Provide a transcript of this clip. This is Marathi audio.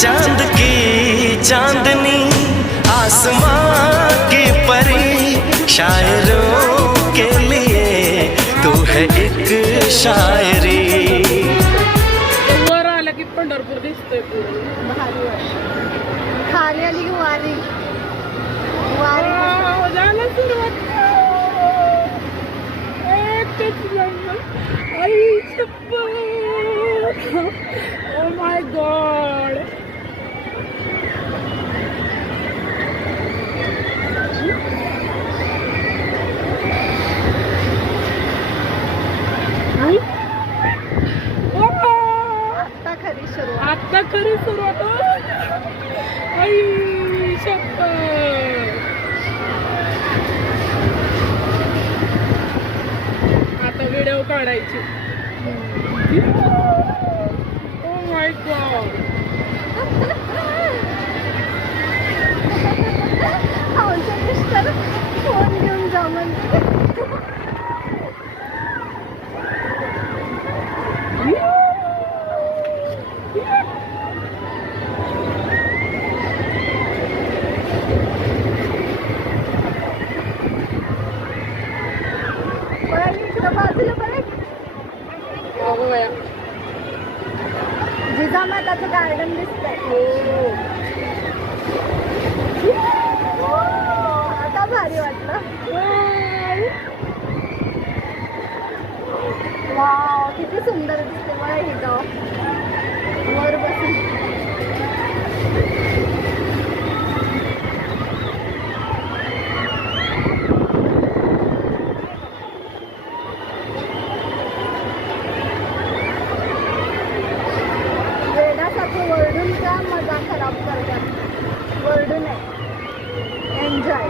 चांद की चांदनी आसमां की परी शायरों के लिए तू है एक शायरी। वर आलं की पंढरपूर दिसतोय पूर्ण भारी वाटतं. खाली आली की वारी वारी झालं सुरुवात. आई शप्पथ. Oh my god. आता खरी सुरुवात. आता खरी सुरुवात. आई शप्पथ. आता व्हिडिओ काढायची. ओ माय गॉड. आमच्या मिस्टर फोन घेऊन जा म्हणते. बाजूला बघ जिजामाताचं गार्डन दिसतंय. आता भारी वाटलं. वाव किती सुंदर दिसते मला हे गाव वर बसून. वरडून का मजा खराब करतात. वरडून आहे एन्जॉय.